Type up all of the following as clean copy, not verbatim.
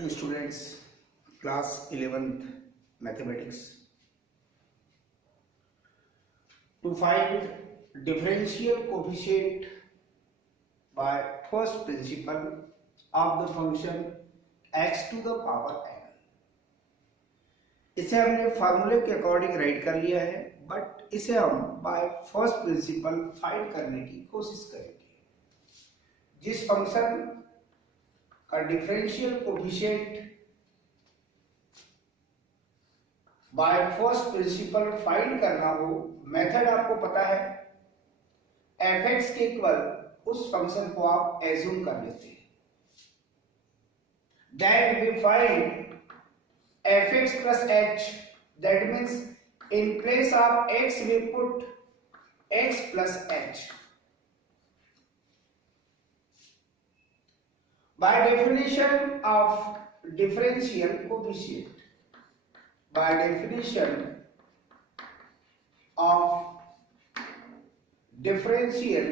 Dear students, class 11th mathematics. To find differential coefficient by first principle of the function x to the power n. इसे हमने फार्मूले के according right कर लिया है, but इसे हम बाय फर्स्ट प्रिंसिपल फाइंड करने की कोशिश करेंगे. जिस फंक्शन का differential coefficient by first principle find करना हो, मेथड आपको पता है. fx के इक्वल उस फंक्शन को आप एज्यूम कर लेते हैं. That we find fx plus h, that means in place of x we put x plus h. By definition of differential coefficient, by definition of differential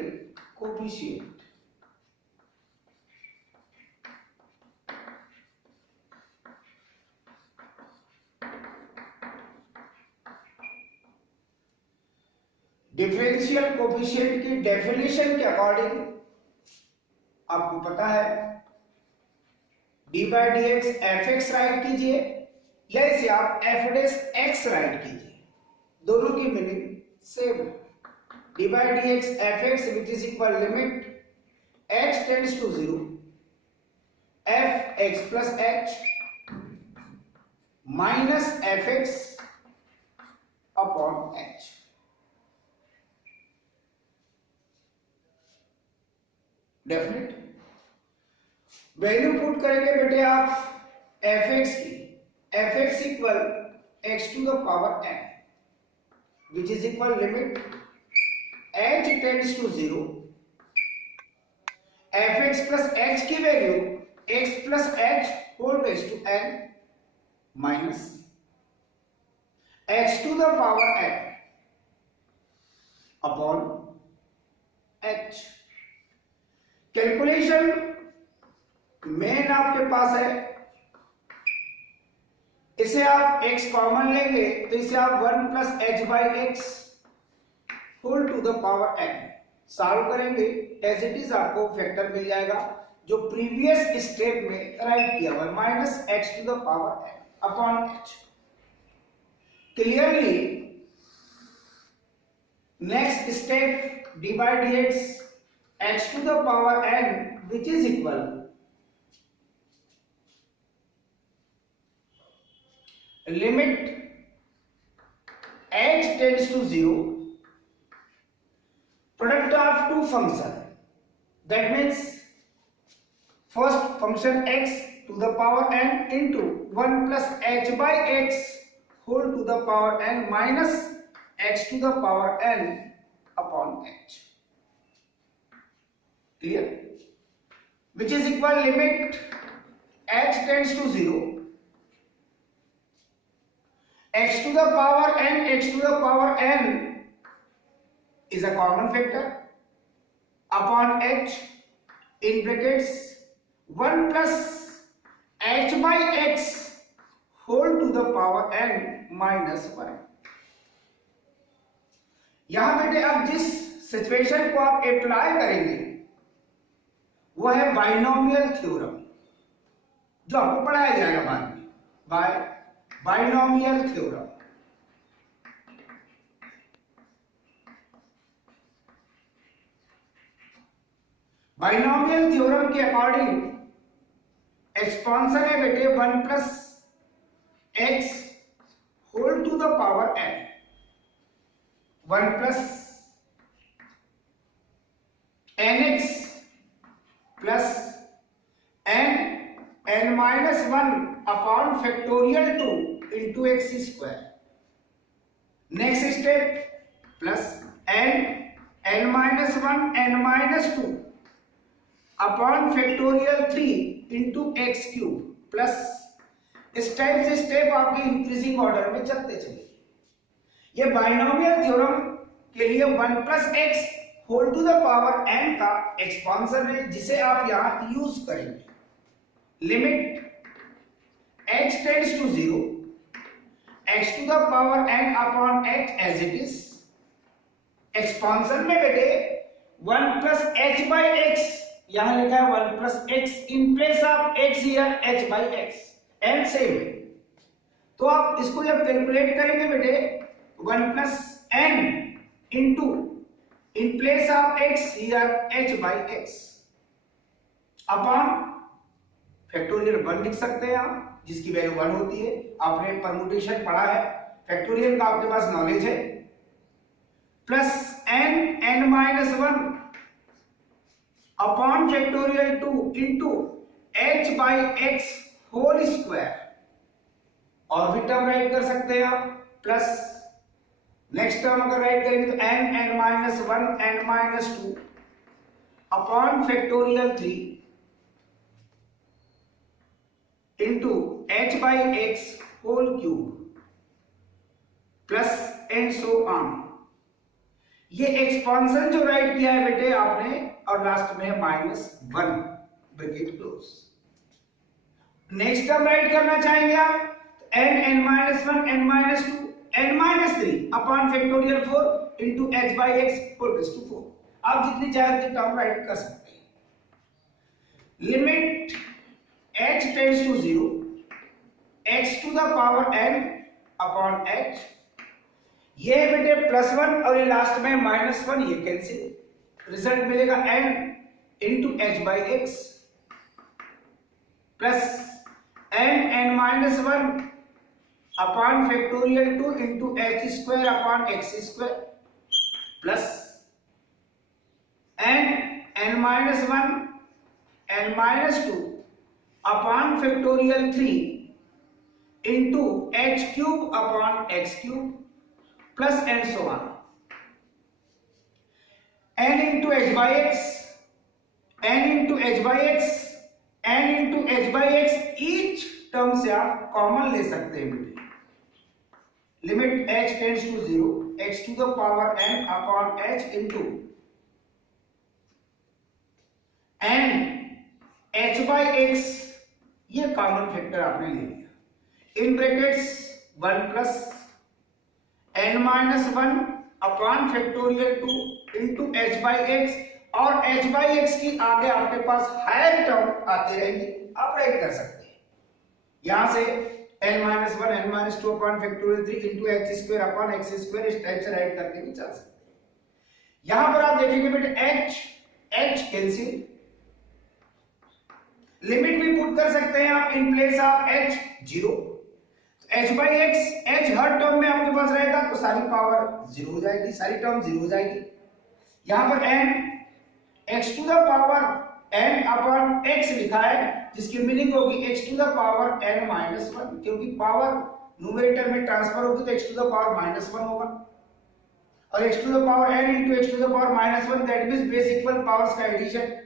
coefficient, differential coefficient की definition के according आपको पता है D by D x f x right कीजिए या इसे आप F डेस x right कीजिए, दोनों की meaning same. D by D x f x which is equal limit x tends to 0 f x plus h minus f x upon h. Definite value put करेंगे बेटे आप एफ एक्स की. F x equal x to the power n which is equal limit h tends to 0 f x plus h की value x plus h whole raise to n minus x to the power n upon h. Calculation मेन आपके पास है. इसे आप x common लेंगे तो इसे आप 1 plus h by x whole to the power n solve करेंगे. एज इट इज आपको फैक्टर मिल जाएगा जो प्रीवियस स्टेप में राइट किया हुआ, minus x to the power n upon h. Clearly next step D by D x x to the power n which is equal limit h tends to 0 product of two function, that means first function x to the power n into 1 plus h by x whole to the power n minus x to the power n upon h. Clear? Which is equal limit h tends to 0 x to the power n, x to the power n is a common factor upon h in brackets 1 plus h by x whole to the power n minus 1. यहां बेटे अब जिस situation को आप apply करेंगे वो है binomial theorem, जो आपको पढ़ाया जाएगा बाद में. Binomial theorem. बाइनोमियल थ्योरम के अकॉर्डिंग एक्सपांशन है बेटे 1 plus x whole to the power n, 1 plus n x plus n minus 1 upon factorial 2 into x square. Next step plus n minus 1 n minus 2 upon factorial 3 into x cube plus. इस type से step आपके increasing order में चलते चले. ये binomial theorem के लिए 1 plus x whole to the power n का एक्सपांशन है जिसे आप यहां यूज करेंगे. Limit h tends to 0, x to the power n upon h as it is. Expansion में बेटे 1 प्लस h बाई x, यहां लिखा है 1 plus x in place of x here h by x, n same है। तो आप इसको जब कैलकुलेट करेंगे बेटे 1 plus n into in place of x here h by x upon factorial 1 लिख सकते हैं आप, जिसकी वैल्यू 1 होती है। आपने परमुटेशन पढ़ा है, फैक्टोरियल का आपके पास नॉलेज है। Plus n minus 1 upon factorial 2 into h by x whole square, और भी टर्म राइट कर सकते हैं आप। प्लस नेक्स्ट टर्म अगर राइट करेंगे तो n minus 1 n minus 2 upon factorial 3 into h by x whole cube plus and so on. ये एक्सपांशन जो राइट किया है बेटे आपने, और लास्ट में है -1 bracket close. Next term write करना चाहेंगे आप, n minus 1 n minus 2 n minus 3 upon factorial 4 into h by x whole raise to 4। आप जितनी चाहे उतनी टर्म राइट कर सकते हैं। Limit h tends to 0, x to the power n upon h, ये है बेटे +1 और ये लास्ट में -1, ये कैंसिल, रिजल्ट मिलेगा n into h by x plus n minus 1 upon factorial 2 into h square upon x square plus n minus 1 n minus 2 upon factorial 3 into h cube upon x cube plus and so on. n into h by x, n into h by x, n into h by x, each term से आप common ले सकते हैं बेटे। Limit h tends to 0, x to the power n upon h into n h by x, ये common factor आपने ले लिया। In brackets 1 plus n minus 1 upon factorial 2 into h by x, और h बाई x की आगे आपके पास higher term आते रहेंगे, आप राइट कर सकते हैं। यहां से n minus 1 n minus 2 upon factorial 3 into h square upon x square, इस टाइप से राइट करके भी चल सकते हैं। यहां पर आप देखेंगे बेटे h कैंसिल, लिमिट भी पुट कर सकते हैं आप इन place of h 0, h by x, h her term में आपके पास रहेगा तो सारी पावर 0 हो जाएगी, सारी टर्म 0 हो जाएगी। यहां पर n x to the power n upon x लिखा है, जिसकी मीनिंग होगी x to the power n minus 1, क्योंकि पावर न्यूमरेटर में ट्रांसफर होगी तो x टू द पावर -1 होगा, और x to the power n into x to the power -1, that means base equal powers का एडिशन।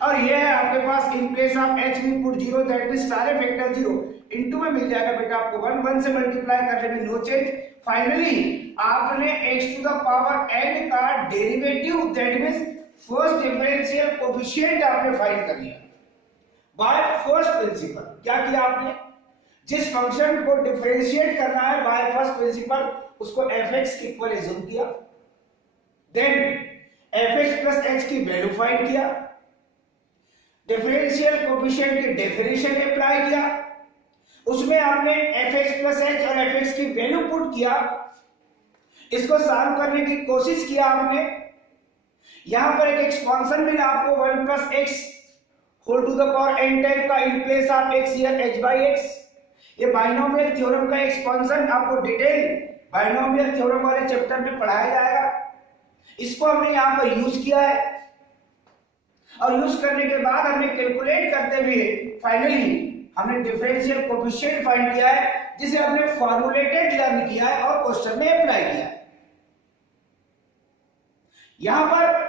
और ये है आपके पास इन प्लेस ऑफ h भी पुट 0, दैट मींस सारे फैक्टर 0, इनटू में मिल जाएगा बेटा आपको 1 से मल्टीप्लाई करने में नो चेंज। फाइनली आपने x to the power n का derivative, that means first differential coefficient आपने फाइंड कर लिया बाय फर्स्ट प्रिंसिपल। क्या किया आपने, जिस फंक्शन को डिफरेंशिएट करना है बाय फर्स्ट प्रिंसिपल, उसको fx के इक्वल एज्यूम किया, देन fx प्लस h की वैल्यू फाइंड किया, डिफरेंशियल कोएफिशिएंट की डेफिनेशन अप्लाई किया, उसमें आपने fx प्लस h और fx की वैल्यू पुट किया, इसको सॉल्व करने की कोशिश किया आपने। यहां पर एक एक्सपांशन मिला आपको 1 plus x whole to the power n type का in place of x here h by x। ये बाइनोमियल थ्योरम का एक्सपांशन आपको डिटेल बाइनोमियल थ्योरम वाले चैप्टर में पढ़ाया जाएगा। इसको हमने यहां पर यूज किया है, और यूज करने के बाद हमने कैलकुलेट करते हुए फाइनली हमने डिफरेंशियल कोएफिशिएंट फाइंड किया है, जिसे हमने फॉर्मूलेटेड लर्न किया है और क्वेश्चन में अप्लाई किया है। यहां पर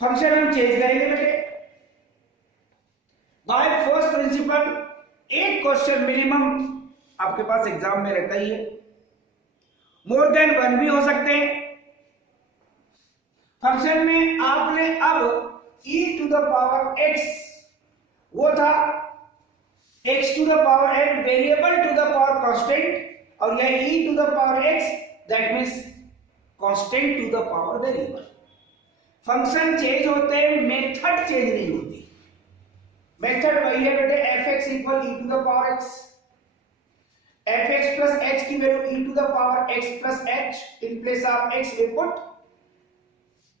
फंक्शन हम चेंज करेंगे बेटे बाय फर्स्ट प्रिंसिपल। एक क्वेश्चन मिनिमम आपके पास एग्जाम में रहता ही है, मोर देन 1 भी हो सकते हैं। फंक्शन में आपने अब e to the power x वो था x to the power n variable to the power constant, और यह e to the power x that means constant to the power variable. Function change होते हैं, मेथड चेंज नहीं होती। Method वही है बेटे, fx equal e to the power x, fx plus h की value e to the power x plus h, in place of x we put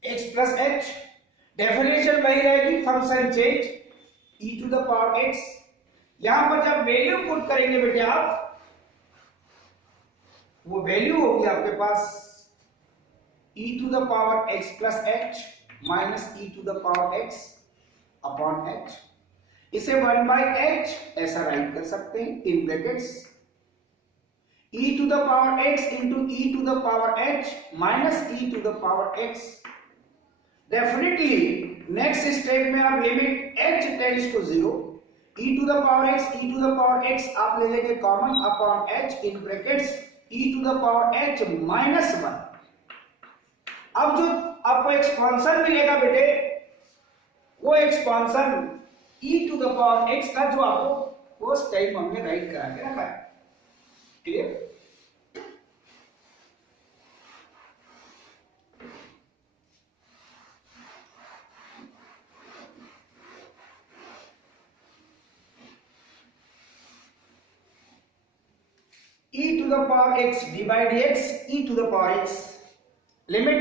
x plus h। Definition वही रहेगी, function change e to the power x। यहां पर जब value put करेंगे बेटे आप, वो वैल्यू होगी आपके पास e to the power x plus h minus e to the power x upon h। इसे 1 बाई h ऐसा राइट कर सकते हैं in brackets e to the power x into e to the power h minus e to the power x। Definitely next step में आप limit h tends to 0, e to the power x e to the power x आप ले लेंगे common upon h in brackets e to the power h minus 1। अब जो आपको expansion मिलेगा बेटे, वो expansion e to the power x का जो आपको उस टाइम हमने राइट करा के रखा है। Clear? e to the power x d by dx e to the power x, limit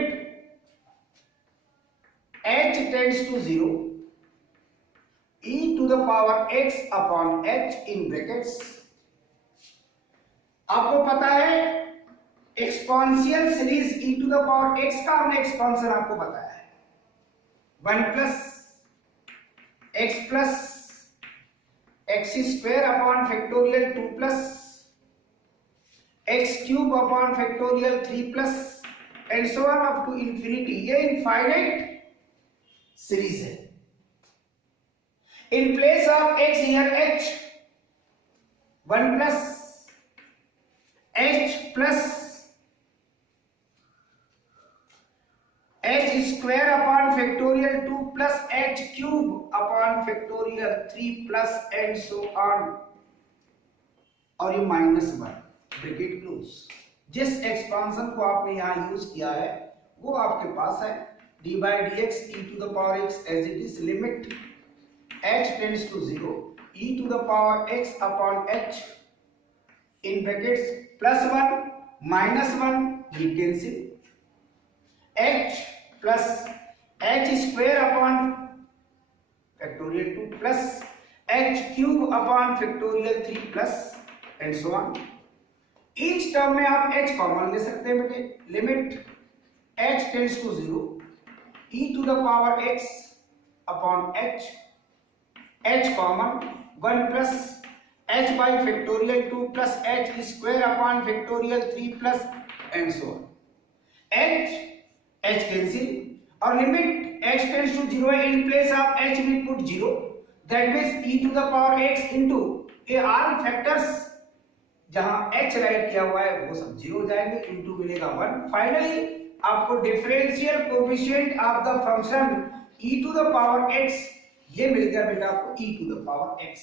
h tends to 0, e to the power x upon h in brackets। आपको पता है exponential series e to the power x का हमने expansion आपको बताया है 1 plus x square upon factorial 2 plus x cube upon factorial 3 plus and so on up to infinity. ये infinite series है। In place of x here h 1 plus h plus h square upon factorial 2 plus h cube upon factorial 3 plus and so on, और ये minus 1 bracket close. जिस expansion को आपने यहां use किया है वो आपके पास है d by dx e to the power x as it is, limit h tends to 0 e to the power x upon h in brackets plus 1 minus 1 we cancel, h plus h square upon factorial 2 plus h cube upon factorial 3 plus and so on। Each term में आप h common ले सकते हैं बेटे, limit h tends to 0 e to the power x upon h, h common 1 plus h by factorial 2 plus h square upon factorial 3 plus and so on, h cancel, और limit h tends to 0 है, in place of h we put 0 that means e to the power x into ये all factors जहां h right किया हुआ है वो सब 0 हो जाएंगे, इनटू मिलेगा 1। फाइनली आपको differential coefficient of the function e to the power x ये मिल गया बेटा आपको e to the power x।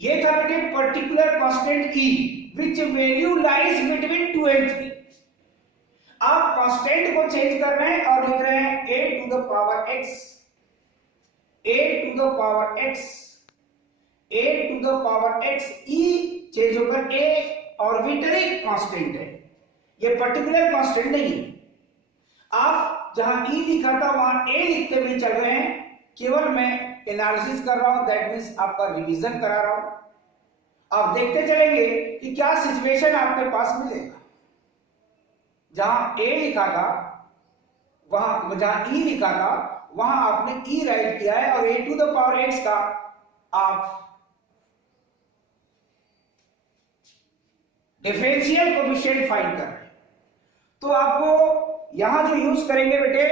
ये था बेटे particular constant e which value lies between 2 and 3। आप कांस्टेंट को चेंज कर रहे हैं और लिख रहे हैं a to the power x, a to the power x, a to the power x, e change होकर a आर्बिट्रेरी कांस्टेंट है, ये पर्टिकुलर कांस्टेंट नहीं है। आप जहां e लिखा था वहां a लिखते हुए चल रहे हैं, केवल मैं एनालिसिस कर रहा हूं, दैट मींस आपका रिवीजन करा रहा हूं। आप देखते चलेंगे कि क्या सिचुएशन आपके पास मिलेगा। जहां a लिखा था वहां, जहां e लिखा था वहां आपने e राइट किया है और a to the power x का आप डिफरेंशियल कोएफिशिएंट फाइंड कर रहे हैं। तो आपको यहां जो यूज करेंगे बेटे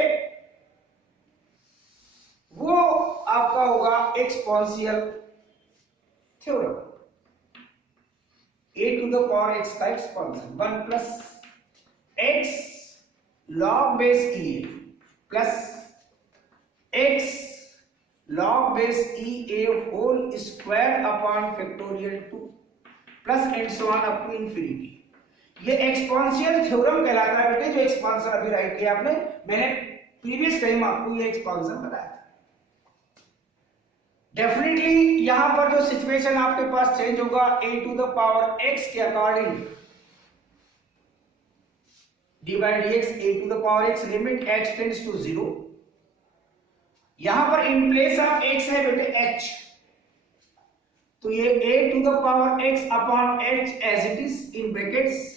वो आपका होगा exponential theorem, a to the power x का exponential 1 plus x log base e plus x log base e a whole square upon factorial 2 plus and so on up to infinity. ये exponential theorem कहलाता है बेटे, जो expansion अभी right किया आपने, मैंने प्रीवियस टाइम आपको ये एक्सपांशन बताया था। डेफिनेटली यहां पर जो सिचुएशन आपके पास चेंज होगा, a to the power x के according d by dx a to the power x limit h tends to 0। यहां पर इन प्लेस ऑफ x है बेटे h, तो ये a to the power x upon h as it is in brackets.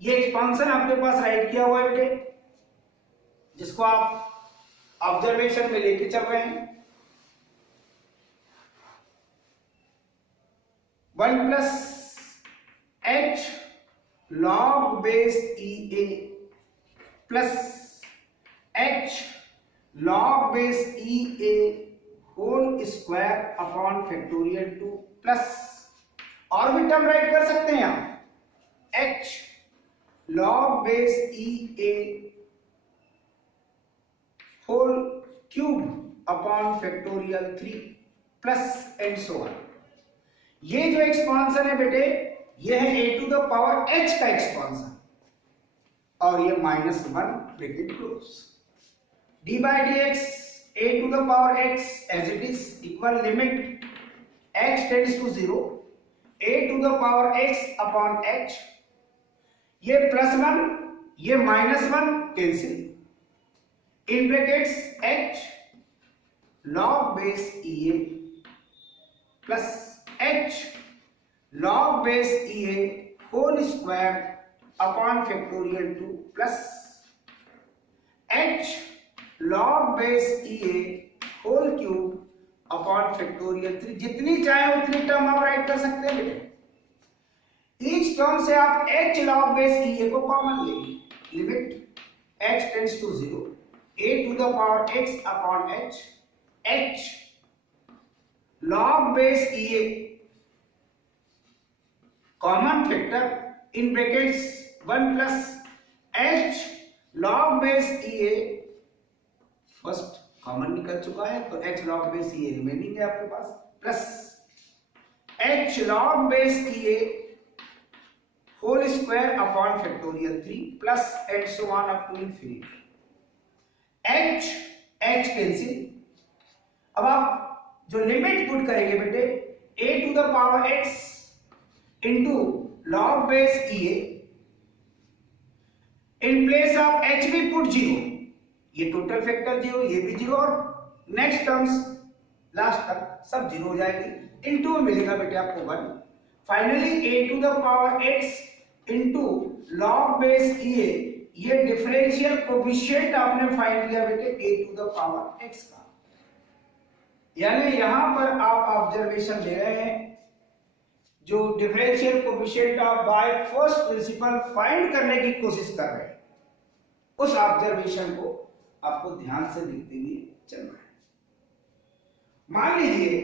ये expansion आपके पास राइट किया हुआ है बेटे, जिसको आप ऑब्जर्वेशन में लेके चल रहे हैं। 1 plus h log base e a plus h log base e a whole square upon factorial 2 plus, और भी टर्म राइट कर सकते हैं आप, h log base e a whole cube upon factorial 3 plus and so on. ये जो expansion है बेटे, ये है a to the power h का एक्सपांशन, और ये -1 bracket close. d by dx a to the power x as it is equal limit h tends to 0 a to the power x upon h। ये +1 ये -1 cancel, in brackets h log base e a plus h log base e a whole square upon factorial 2 plus h log base e a whole cube upon factorial 3। जितनी चाहे उतनी term आप right कर सकते हैं बेटे। ईच टर्म से आप h log base e a को कॉमन लेंगे, limit h tends to 0 a to the power x upon h h log base e a common factor in brackets 1 plus h log base e a, first common निकल चुका है तो h log base e a remaining है आपके पास, plus h log base e a whole square upon factorial 3 plus and so on up to infinity. h cancel. अब आप जो लिमिट पुट करेंगे बेटे, a to the power x into log base e a, in place of h भी put 0, ये total factor 0, ये भी 0, और नेक्स्ट टर्म्स लास्ट तक सब 0 हो जाएगी। इनटू में मिलेगा बेटे आपको 1। Finally a to the power x into log base e a, ये डिफरेंशियल कोफिशिएंट आपने फाइंड किया बेटे a to the power x का। यानी यहां पर आप ऑब्जर्वेशन ले रहे हैं, जो डिफरेंशियल कोफिशिएंट आप बाय फर्स्ट प्रिंसिपल फाइंड करने की कोशिश कर रहे हैं, उस ऑब्जर्वेशन को आपको ध्यान से देखते हुए चलना है। मान लीजिए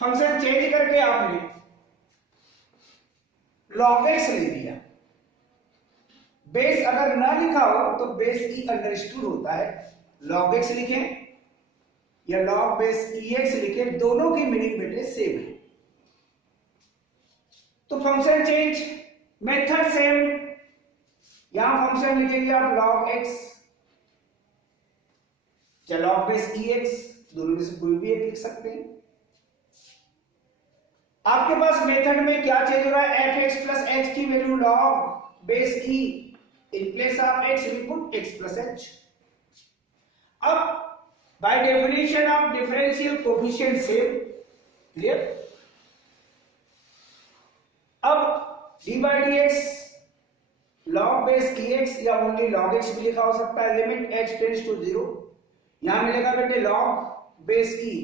फंक्शन चेंज करके आपने log x ले लिया, बेस अगर ना लिखा हो तो बेस ई अंडरस्टूड होता है, log x लिखें या log बेस ई एक्स लिखें, दोनों की मीनिंग बेटे सेम है। तो फंक्शन चेंज मेथड सेम, यहां फंक्शन लिखेंगे आप log x या log बेस ई एक्स, दोनों में से कोई भी एक लिख सकते हैं। आपके पास मेथड में क्या चेंज हो रहा है, fx प्लस h की value log base e, in place of x we put x plus h। अब by definition of differential coefficient same, clear. अब d by dx log base ex या only log x भी लिखा हो सकता है, limit h tends to 0। यहां मिलेगा बेटे log base e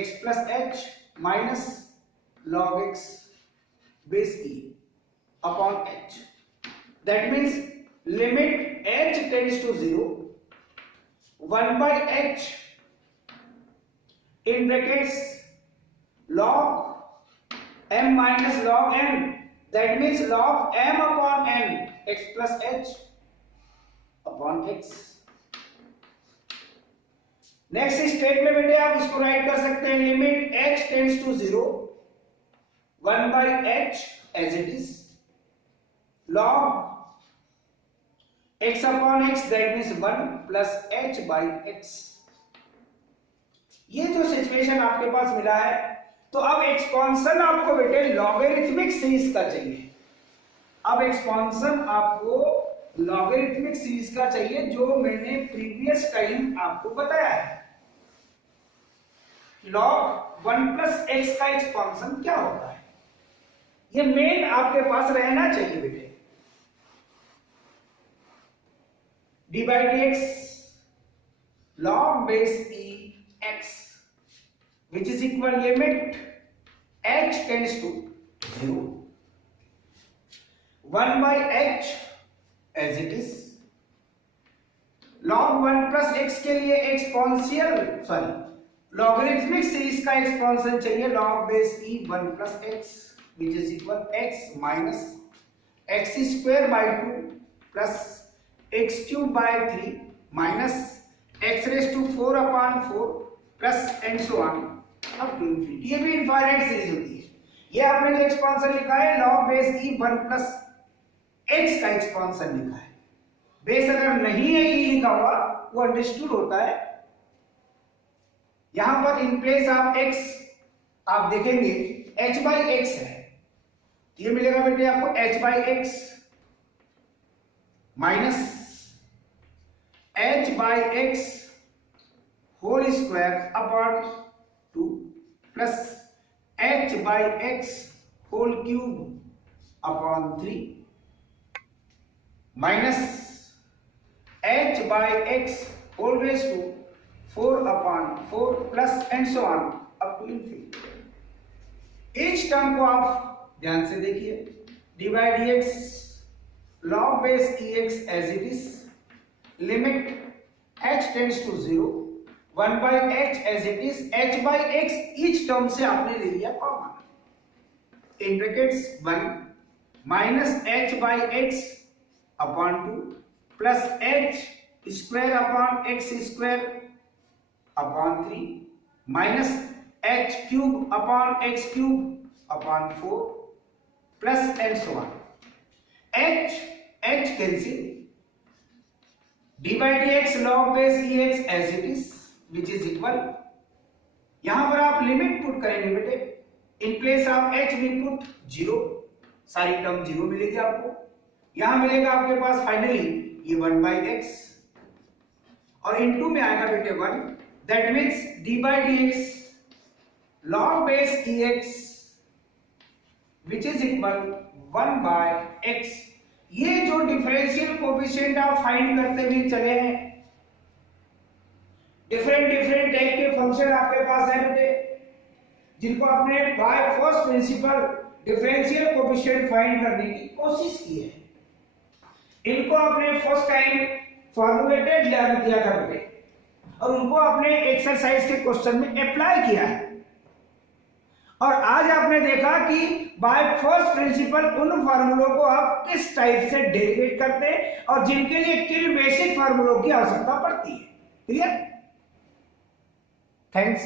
x plus h minus log x base e upon h। That means limit h tends to 0 1 by h in brackets log m minus log n, that means log m upon n x plus h upon x। Next step में बेटे आप इसको write कर सकते हैं, limit h tends to 0 1 by h as it is log x upon x that means 1 plus h by x। ये जो situation आपके पास मिला है, तो अब एक्सपांशन आपको बेटे लॉगरिथमिक सीरीज का चाहिए। अब एक्सपांशन आपको लॉगरिथमिक सीरीज का चाहिए, जो मैंने प्रीवियस टाइम आपको बताया है। log 1 plus x का एक्सपांशन क्या होता है, ये मेन आपके पास रहना चाहिए बेटे। d by dx log base e x which is equal limit h tends to 0 1 by h as it is log 1 plus x के लिए एक्सपोनेंशियल लॉगरिथमिक सीरीज का एक्सपांशन चाहिए, log base e 1 plus x which is equal x minus x square by 2 plus x cube by 3 minus x raised to 4 upon 4 plus and so on up to infinity। ये भी infinite series होती है। ये आपने जो expansion लिखा है log base e 1 plus x का एक्सपांशन लिखा है। बेस अगर नहीं है e लिखा हुआ वो अंडरस्टूड होता है। यहां पर इन प्लेस आप x आप देखेंगे h by x है, ये मिलेगा बेटे आपको h by x minus h by x whole square upon 2 plus h by x whole cube upon 3 minus h by x whole raise to 4 upon 4 plus and so on up to infinity. इस term को आप ध्यान से देखिए, dy dx log base ex as it is limit h tends to 0 1 by h as it is h by x each term से आपने ले लिया common in brackets 1 minus h by x upon 2 plus h square upon x square upon 3 minus h cube upon x cube upon 4 plus and so on h cancel d by dx log base ex as it is which is equal, यहां पर आप limit put करेंगे बेटे, इन place of h भी put 0, सारी term 0 मिलेगी आपको। यहां मिलेगा आपके पास फाइनली ये 1 by x और इनटू में आएगा बेटे 1, that means d by dx log base ex which is equal 1 by x। ये जो डिफरेंशियल कोएफिशिएंट आप फाइंड करते हुए चले हैं, डिफरेंट टाइप के फंक्शन आपके पास है बेटे, जिनको आपने by first principle differential coefficient find करने की कोशिश की है। इनको आपने फर्स्ट टाइम फॉर्मुलेटेड लर्न किया था बेटे, और उनको आपने एक्सरसाइज के क्वेश्चन में अप्लाई किया है। और आज आपने देखा कि बाय फर्स्ट प्रिंसिपल उन फार्मूलों को आप किस टाइप से डेरिवेट करते हैं और जिनके लिए किन बेसिक फार्मूलों की आवश्यकता पड़ती है। क्लियर? थैंक्स।